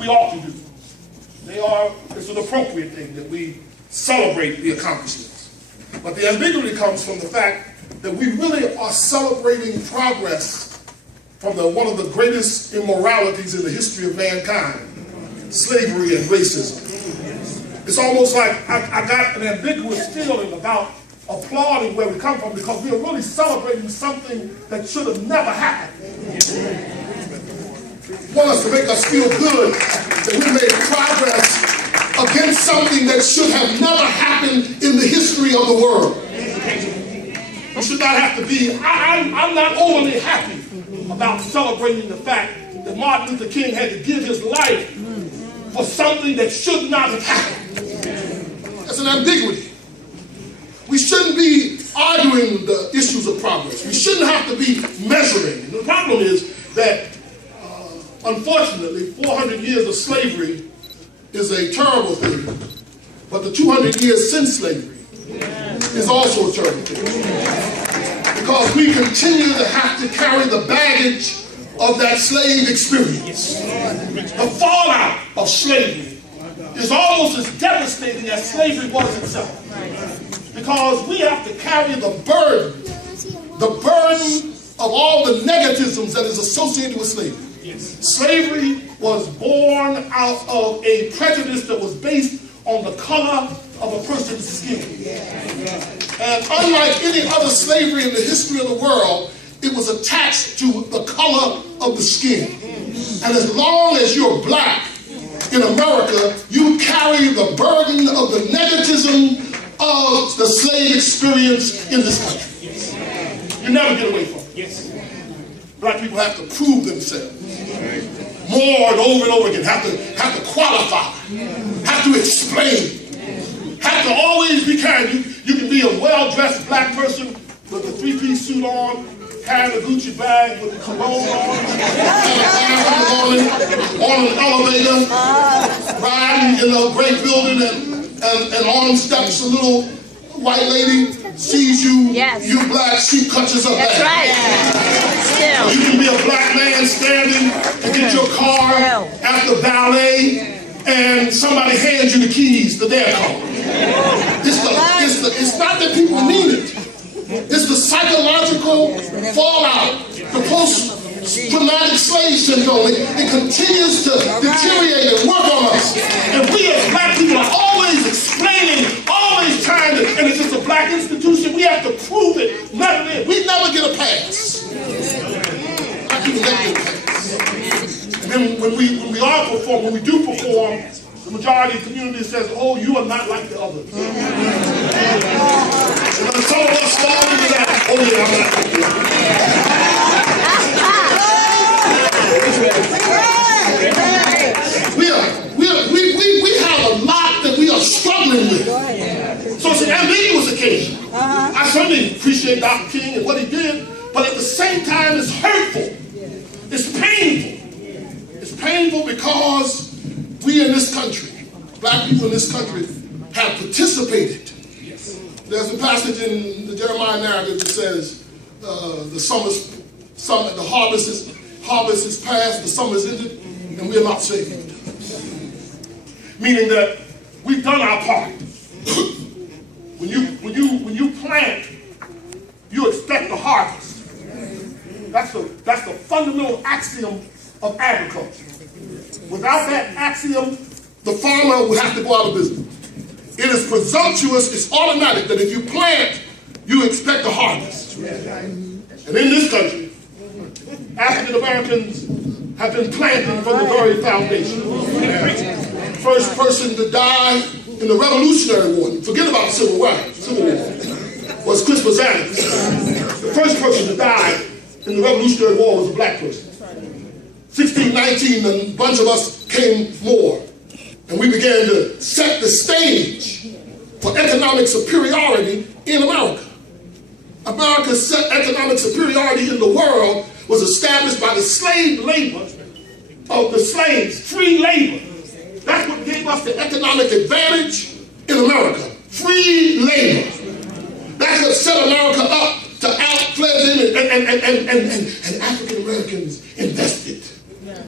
we ought to do. It's an appropriate thing that we celebrate the accomplishments. But the ambiguity comes from the fact that we really are celebrating progress from one of the greatest immoralities in the history of mankind, slavery and racism. It's almost like I got an ambiguous feeling about applauding where we come from, because we are really celebrating something that should have never happened. Want us to make us feel good that we made progress against something that should have never happened in the history of the world. We should not have to be, I'm not overly happy about celebrating the fact that Martin Luther King had to give his life for something that should not have happened. That's an ambiguity. We shouldn't be arguing the issues of progress. We shouldn't have to be measuring. And the problem is that, unfortunately, 400 years of slavery is a terrible thing, but the 200 years since slavery is also a terrible thing. Because we continue to have to carry the baggage of that slave experience. The fallout of slavery is almost as devastating as slavery was itself. Because we have to carry the burden of all the negativisms that is associated with slavery. Slavery was born out of a prejudice that was based on the color of a person's skin. And unlike any other slavery in the history of the world, it was attached to the color of the skin. And as long as you're black in America, you carry the burden of the negativism of the slave experience in this country. You never get away from it. Black people have to prove themselves more and over again, have to qualify, have to explain, have to always be kind. You can be a well-dressed black person with a three-piece suit on, carrying a Gucci bag with a cologne on an elevator, riding in a great building, and on steps a little white lady sees you, you black, she cuts up back. That's right. You can be a black man standing and get your car after ballet, and somebody hands you the keys to their car. It's not that people mean it. It's the psychological fallout, the post-traumatic slave syndrome. It continues to deteriorate and work on us. And we as black people are always explaining, always trying to, and it's just a black institution, we have to prove it. We never get a pass. Black people never get a pass. And then when we do perform, the majority of the community says, oh, you are not like the others. And then some of us fall into that, oh yeah, I'm not like the others. We have a lot that we are struggling with. So it's an ambiguous occasion. I certainly appreciate Dr. King and what he did, but at the same time it's hurtful. It's painful. It's painful because we in this country, black people in this country, have participated. There's a passage in the Jeremiah narrative that says the harvest is past, the summer is ended, and we are not saved. Meaning that we've done our part. When you plant, you expect a harvest. That's the fundamental axiom of agriculture. Without that axiom, the farmer would have to go out of business. It is presumptuous, it's automatic that if you plant, you expect a harvest. And in this country, African Americans have been planting from the very foundation. First person to die in the Revolutionary War, forget about the Civil War, was Christopher Adams. The first person to die in the Revolutionary War was a black person. 1619, a bunch of us came more, and we began to set the stage for economic superiority in America. America's economic superiority in the world was established by the slave labor of the slaves, free labor. That's what gave us the economic advantage in America, free labor. That's what set America up to out-pleasant, and African Americans invested.